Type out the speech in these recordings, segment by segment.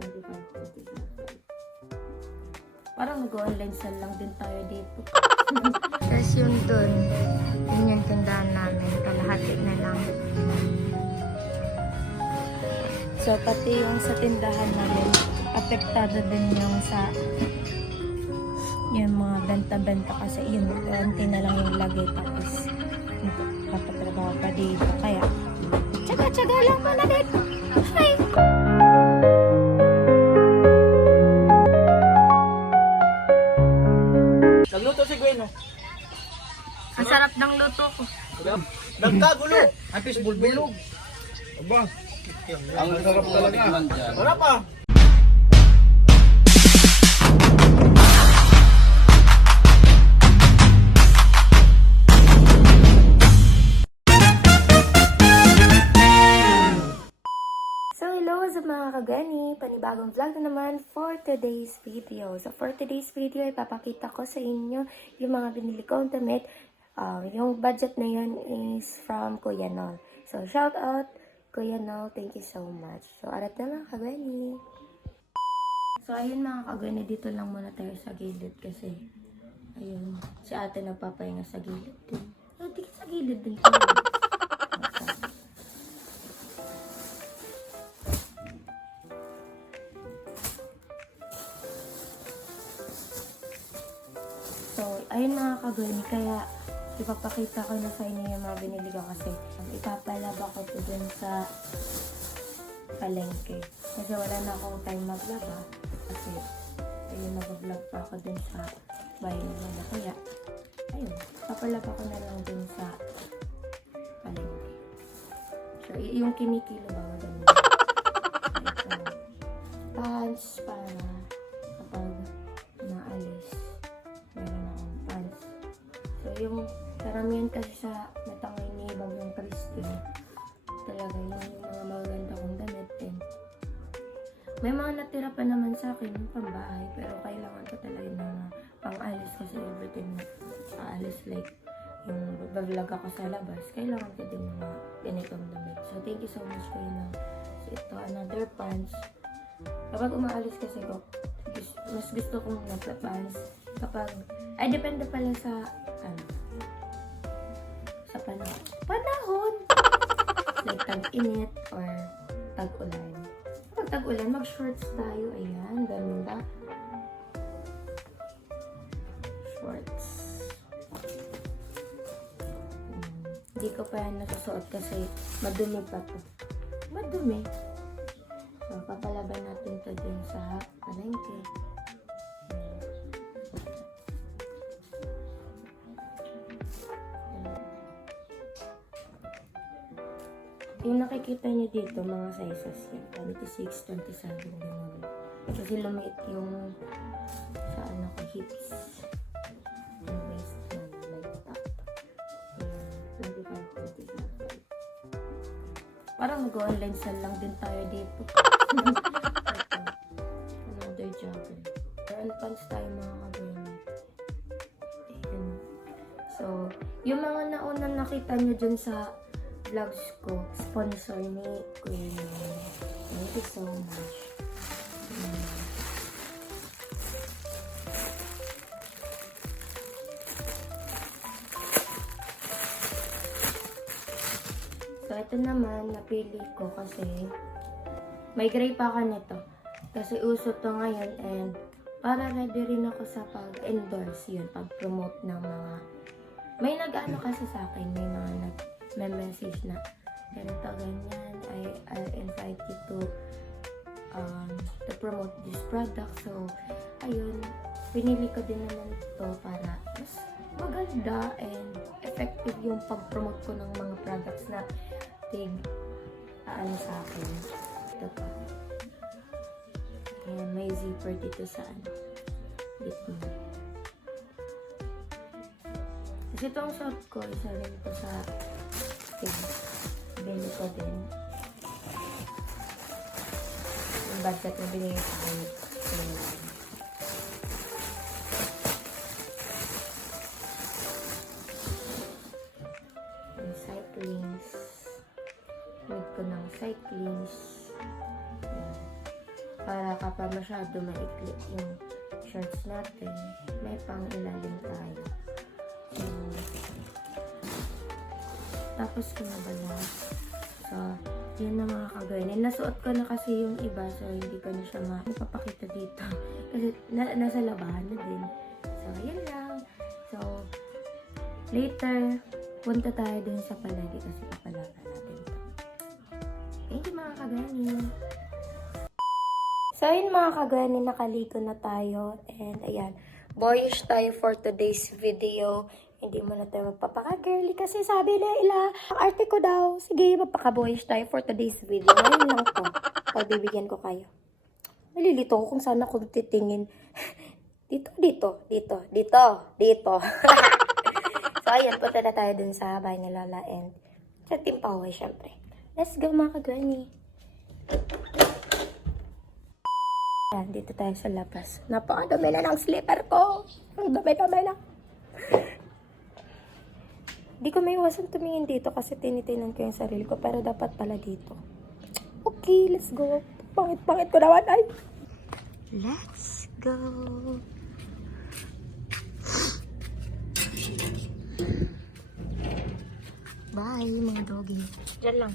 25 pesos. Parang nag-online sell lang din tayo dito. Tapos yun dun, yun yung tindahan namin. Kalahati na lang. So, pati yung sa tindahan namin, apektado din yung sa yung mga benta-benta kasi yun, konti na lang yung lagay tapos papatrabaho pa dito. Kaya, tsaga-tsaga lang pala dito. Hi! Nagluto si Gwen, oh. Ang sarap ng luto ko. Nagkagulo. Apis bulbulog. Aba. Ang sarap talaga. Wala pa. So, hello sa mga kagani! Panibagong vlog na naman for today's video. So, for today's video, ipapakita ko sa inyo yung mga binili kong damit. Yung budget na yun is from Kuya Nol. So, shout out Kuya Nol. Thank you so much. So, arat na mga kagani! So, ayun mga kagani, dito lang muna tayo sa gilid kasi ayun, si ate nagpapahinga sa gilid din. Di sa gilid din. So, ayun mga kagani, kaya ipapakita ko na sa inyo yung mga binili ko kasi ipapalaba ko to dun sa palengke. Kasi wala na akong time maglaba. Kasi, ayun, nag-vlog pa ako dun sa bahay nila. Kaya, ayun, papalaba ko na lang dun sa palengke. So, yung kinikilo ba maganda? So, pants para kapag maalis. Meron akong pants. So, yung karamihan kasi sa natangay ni Bagong Christine, talaga yun yung mga magaganda kong damit din. May mga natira pa naman sa akin yung pambahay, pero kailangan ko talaga ng pang-alis kasi everything na aalis, like yung vlog ako sa labas, kailangan ko din mga ganitong damit. So, thank you so much kayo na. So, ito, another pants. Kapag umaalis kasi ko, mas gusto kong nagpa-pants. Kapag, ay, depende pala sa, sa panahon. Like, tag-init or tag-ulan. Kapag tag-ulan, mag-shorts tayo. Ayan, ganda. Shorts. Hindi ko pa yan nasusuot kasi madumi pa to. Madumi. So, papalaban natin to din sa palengke. Yung nakikita niyo dito, mga sizes yan. 26, 27, gano'n. Kasi lumait yung sa ano ko, hips. Yung waistline, like that. Ayan, 25, 27. Parang nag-online sell lang din tayo dito. Another jogger. Meron pants tayo mga kagani. Ayan. So, yung mga naunang nakita nyo dyan sa vlogs ko, sponsor ni Kuya Nol. Thank you so much. So, ito naman, napili ko kasi may gray pa ka nito. Kasi uso to ngayon and para ready rin ako sa pag-endorse yun, pag-promote ng mga may nag-ano kasi sa akin, may mga may message na ganito, ganyan, I'll invite you to promote this product. So, ayun, pinili ko din naman to para mas maganda and effective yung pag-promote ko ng mga products na sa akin. Ito pa. Ayan, may zipper dito sa gitna. Kasi itong shot ko, isa rin ito sa bili ko din. Yung budget na binigay sa akin. Yung cyclings. Need ko ng cyclings. para kapag masyado maikli yung shorts natin, may pang ilalim tayo. So, tapos kinabala. So, yun na mga kagawin. Nasuot ko na kasi yung iba, so hindi ko na siya mapapakita dito. Kasi nasa labahan na din. So, yun lang. So, later, punta tayo dun sa palagi kasi papalaban natin ito. Thank you mga kagani. So, yun mga kagani, nakaligo na tayo. And, ayan, boyish tayo for today's video. Hindi mo na tayo magpapaka-girly kasi sabi na ang arte ko daw. Sige, magpaka-boyish tayo for today's video. Ngayon lang to. Pagbibigyan ko kayo. Nalilito ko kung saan ako titingin. Dito. So, ayan, punta na tayo dun sa bahay ni Lola and sa Team Paway, syempre. Let's go mga kagani. Ayan, dito tayo sa labas. Napakadami na ng slipper ko. Ang dami na. Di ko may iwasan tumingin dito kasi tinitinan ko yung sarili ko. Pero dapat pala dito. Okay, let's go. Pangit ko naman ay. Let's go. Bye mga doggy. Diyan lang.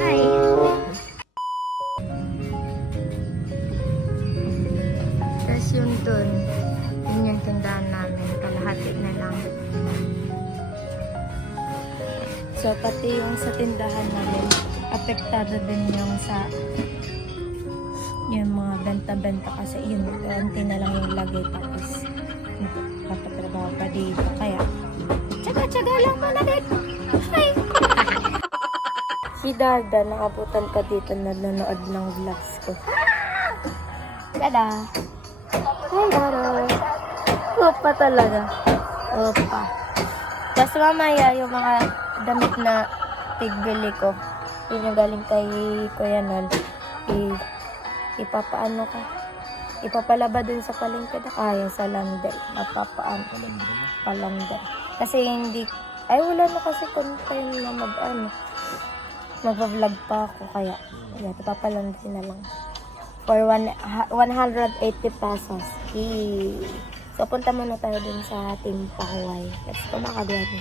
Hi. Tapos yung dun, yun yung tindahan namin. Kalahati na lang. So, pati yung sa tindahan namin, apektado din yung sa yung mga benta-benta kasi yun, konti na lang yung lagay tapos papatrabaho pa dito. Kaya, tsaga-tsaga lang muna dito. Hi! Si Darda, nakabutan ka dito na nanonood ng vlogs ko. Dada! Hi, Dada! Opa talaga. Opa. Tapos mamaya yung mga damit na tigbili ko. Yun yung galing kay Kuya Nol. Ipapaano ka? Ipapalaba dun sa palengke na kaya sa landay. Mapapaano. Palanday. Kasi hindi, ay wala na kasi time na magpa-vlog pa ako. Kaya, yan, ipapalanday na lang. For 180 pesos. Eee. So, punta muna tayo dun sa Team Paway. Let's go mga kagawin.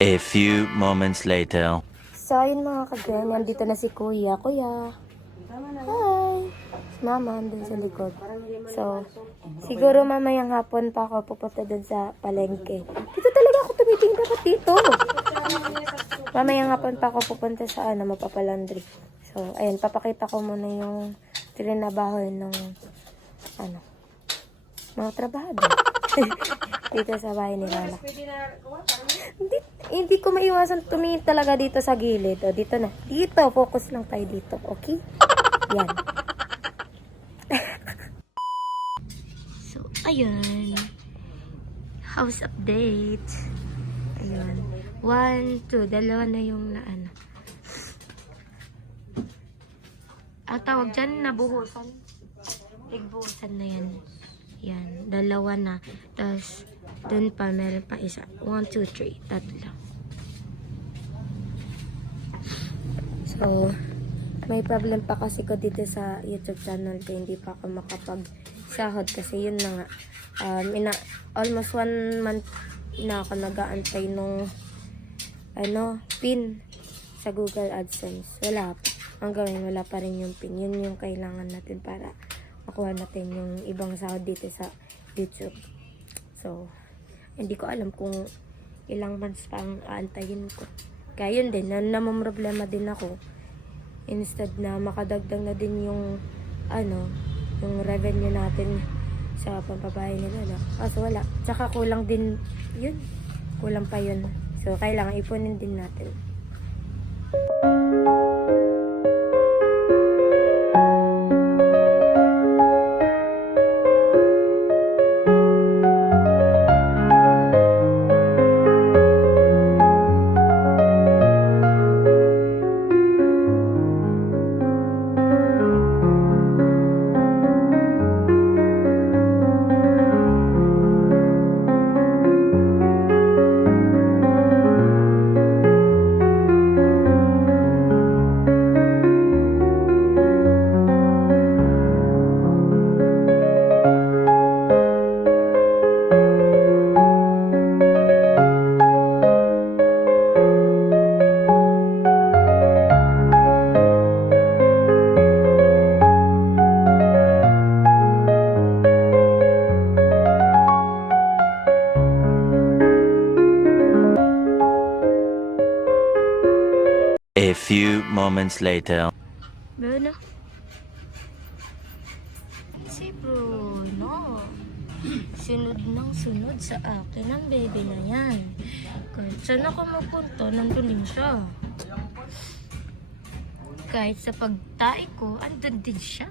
A few moments later. So, ayun mga kagawin. Nandito na si Kuya. Kuya. Hi! Si Mama, andun sa likod. So, siguro mamayang hapon pa ako pupunta dun sa palengke. Dito talaga ako tumitingin dapat dito. Mamaya nga pa ako pupunta sa mapapalandry. So, ayun, papakita ko muna yung trinabaho ng mga trabahado. Dito sa bahay ni Lola. Hindi ko maiwasan tumingin talaga dito sa gilid. O, dito na. Dito, focus lang tayo dito. Okay? Yan. So, ayun. House update. Ayun. 1, 2. Dalawa na yung ang tawag dyan, nabuhusan. Igbuhusan na yan. Yan. Dalawa na. Tapos, dun pa, meron pa isa. 1, 2, 3. Tatlo. So, may problem pa kasi ko dito sa YouTube channel ko. Hindi pa ako makapagsahod kasi yun na nga. Almost 1 month na ako nag-aantay nung pin sa Google AdSense. Wala pa. Hanggang wala pa rin yung pin. Yun yung kailangan natin para makuha natin yung ibang sahod dito sa YouTube. So, hindi ko alam kung ilang months pang aantayin ko. Kaya yun din, namamroblema din ako. Instead na makadagdag na din yung yung revenue natin sa pampabahay nila. Kaso wala. Tsaka kulang din yun. Kulang pa yun. So, kailangan ipunin din natin. A few moments later. Bruno? Si Bruno. Sunod ng sunod sa akin ang baby na yan. Kahit saan ako mapunta, nandun din siya. Kahit sa pagtae ko, andun din siya.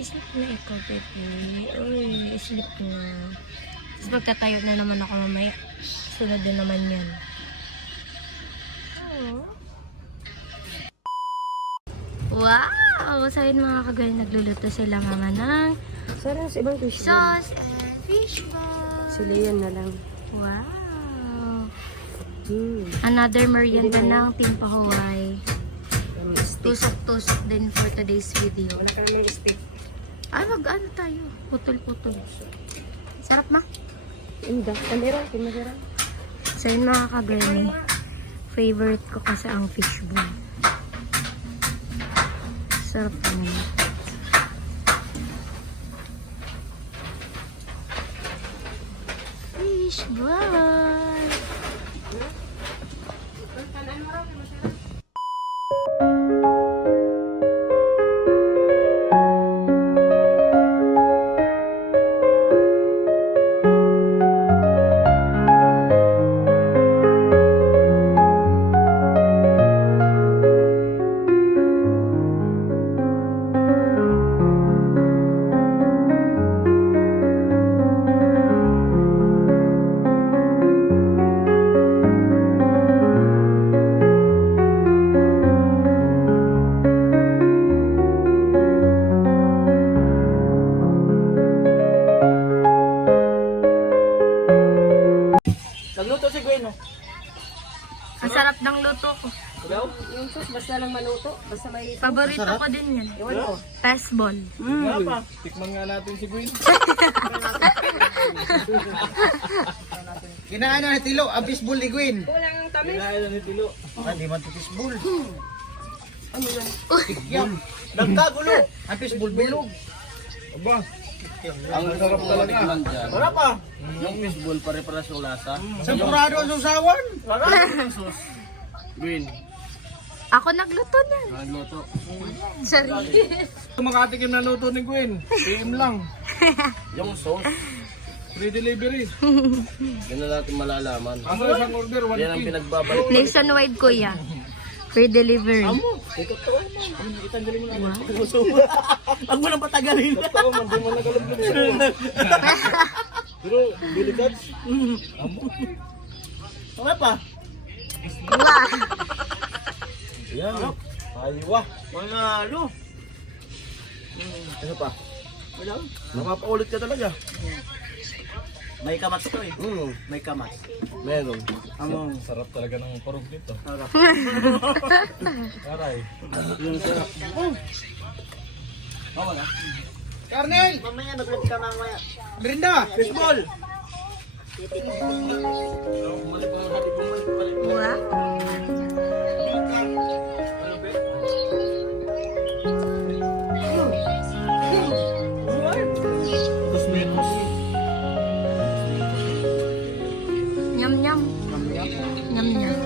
Sleep na ikaw, baby. Uy, sleep na. Tapos pagtatayo na naman ako mamaya. Sunod na naman yan. Wow! So yun mga kagaling, nagluluto sila mama ng Sarang sa ibang fish sauce and fishball. Sila yan na lang. Wow! Another merienda ng Team Pahuway. Tusok-tusok din for today's video. Wala ka naman stick. Ay, mag-ano tayo? Putol-putol. Sarap na. Inda. Kandira. Kumadira. So yun mga kagaling, favorite ko kasi ang fishball. Sarap naman. Fishball! Nagluto si Gwen, no? Ang sarap ng luto ko. Ikaw? Yung sauce, basta lang maluto. Basta may... Paborito ko din yan. Iwan ko. Fastball. Wala pa. Tikman nga natin si Gwen. Kinain na ni Tilo, ang fishbowl ni Gwen. Kulang tamis. Kinain na ni Tilo. Hindi man ito fishbowl. Nagkagulo. Ang fishbowl bilog. Aba. Ang sarap talaga. Sarap ah. Yung fishball pare-paras yung lasa. Sampurado ang susawan. Sarap yung sauce. Green. Ako nagluto niyan. Nagluto. Sorry. Makatikim na luto ni Gwen. PM lang. Yung sauce. Free delivery. Yan na natin malalaman. Ang isang order, 1 Yan ang pinagbabalik. Nationwide, kuya. Free delivery. Totoo man. Nakita galing mo na. Huwag mo nang patagalin. Totoo man, di mo nagalaglag. Pero, biligats. Amo. Ano pa? Wow. Yan. Aywa. Mga ano? Ano pa? Wala. Napapaulit ka talaga. May kamas to eh. May kamas. Meron. Sarap talaga ng porog dito. Sarap. Aray. Yung sarap. Wala. Karnel! Mamaya nag-vlog ka mamaya. Brinda! Fishball! Wow. Nyam nyam. Nyam nyam.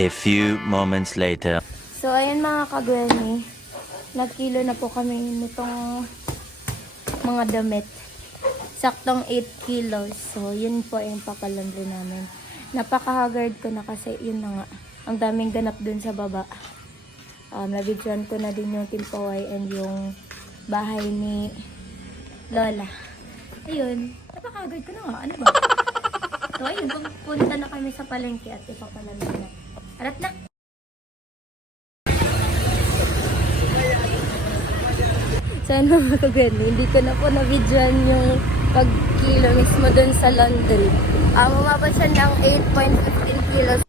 A few moments later. So, ayun mga kagweni. Nagkilo na po kami nitong mga damit. Saktong 8 kilos. So, yun po yung papalandro namin. Napaka-haggard ko na kasi yun na nga. Ang daming ganap dun sa baba. Nabidyoan ko na din yung Timpaway and yung bahay ni Lola. Ayun. Napaka-haggard ko na nga. Ano ba? So, ayun. Pupunta na kami sa palengke at ipapalandro na. Harap na! Sana mga kagani, hindi ko na po na-videoan yung pag-kilo mismo dun sa laundry. Mababa siya ng 8.15 kilos.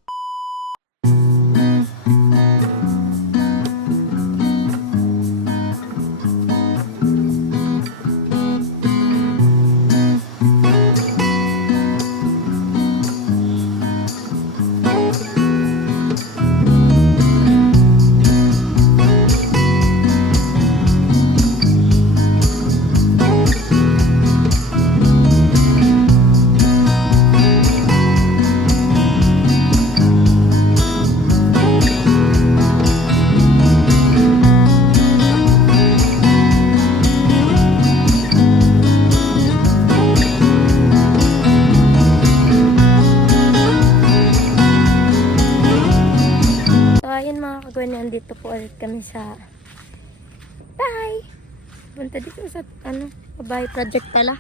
Nandito po ulit kami sa bahay. Punta dito sa bahay project pala.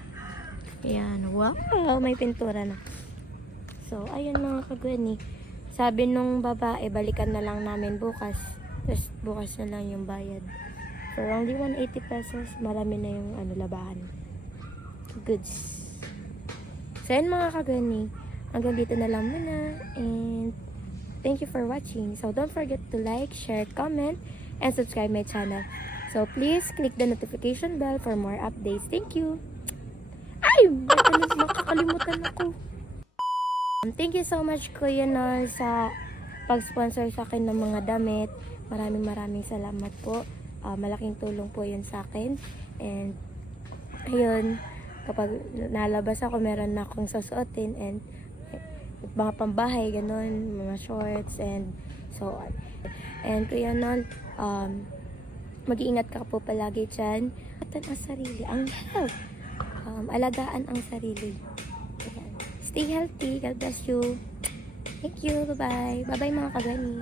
Ayan, wow, may pintura na. So, ayun mga kagwani. Sabi nung babae, balikan na lang namin bukas. Tapos bukas na lang yung bayad. For only 180 pesos, marami na yung labahan. Goods. So, ayun mga kagwani. Hanggang dito na lang muna. And thank you for watching. So don't forget to like, share, comment, and subscribe my channel. So please click the notification bell for more updates. Thank you. subscribe! Baka makakalimutan ako. Thank you so much, Kuya Nol, sa pag-sponsor sa akin ng mga damit. Maraming salamat po. Malaking tulong po yun sa akin. And, ayun, kapag nalabas ako, meron na akong susuotin and mga pambahay, ganun, mga shorts, and so on. And Kuya Nol, mag-iingat ka po palagi dyan. Alagaan ang sarili, ang health. Alagaan ang sarili. Ayan. Stay healthy. God bless you. Thank you. Bye-bye. Bye-bye mga kagani.